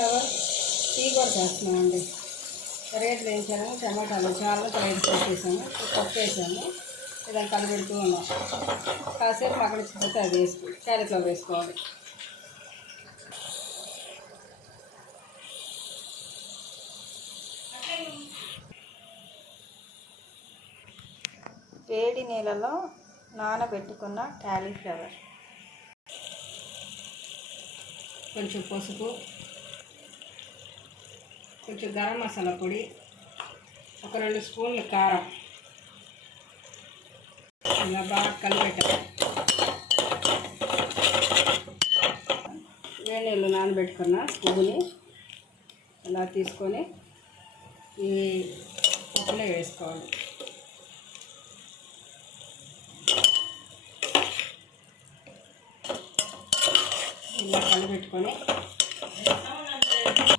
Cauliflower తీగూర చేస్తున్నామండి. రేట్లు వేయించాము, టమాటాలు చాలా రైస్ పెట్టేసాము, పప్పు వేసాము, ఇలా కలిపెడుతూ ఉన్నాం. కాసేపు మగ్గనిచ్చిపోతే అది క్యాలీఫ్లవర్ వేసుకోవాలి. వేడి నీళ్ళలో నానబెట్టుకున్న క్యాలీఫ్లవర్, కొంచెం పసుపు, కొంచెం గరం మసాలా పొడి, ఒక 2 స్పూన్లు కారం ఇలా బాగా కలిపెట్టాలి. వేడి నీళ్ళు నానబెట్టుకున్న పువ్వుని ఇలా తీసుకొని ఈ పప్పులో వేసుకోవాలి.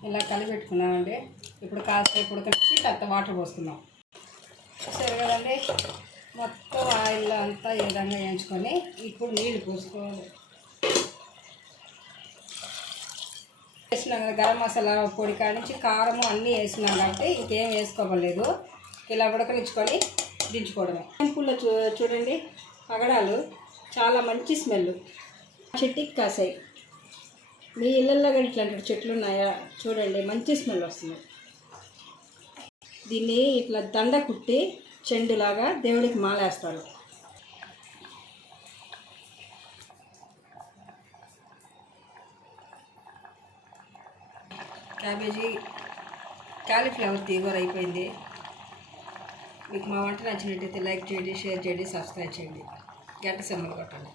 ఇలా కలిపెట్టుకున్నామండి. ఇప్పుడు కాసేపు ఉడకనిచ్చి తర్వాత వాటర్ పోసుకుందాం. సరే కదండి, మొత్తం ఆయిల్ అంతా ఈ విధంగా వేయించుకొని ఇప్పుడు నీళ్ళు పోసుకోవాలి. వేసినాం కదా, గరం మసాలా పొడి కాడి నుంచి కారము అన్నీ వేసినాం కాబట్టి ఇంకేం వేసుకోవలేదు. ఇలా ఉడకనిచ్చుకొని దించుకోవడమే. టెంపుల్లో చూడండి, పగడాలు చాలా మంచి స్మెల్, చెట్టుకి కాసాయి. మీ ఇళ్ళల్లో కానీ ఇట్లాంటి చెట్లు ఉన్నాయా? చూడండి, మంచి స్మెల్ వస్తుంది. దీన్ని ఇట్లా దండ కుట్టి చెండులాగా దేవుడికి మాలేస్తారు. క్యాలీఫ్లవర్ తీగూర అయిపోయింది. మీకు మా వంట నచ్చినట్టయితే లైక్ చేయండి, షేర్ చేయండి, సబ్స్క్రైబ్ చేయండి, గంట సింబల్ కొట్టండి.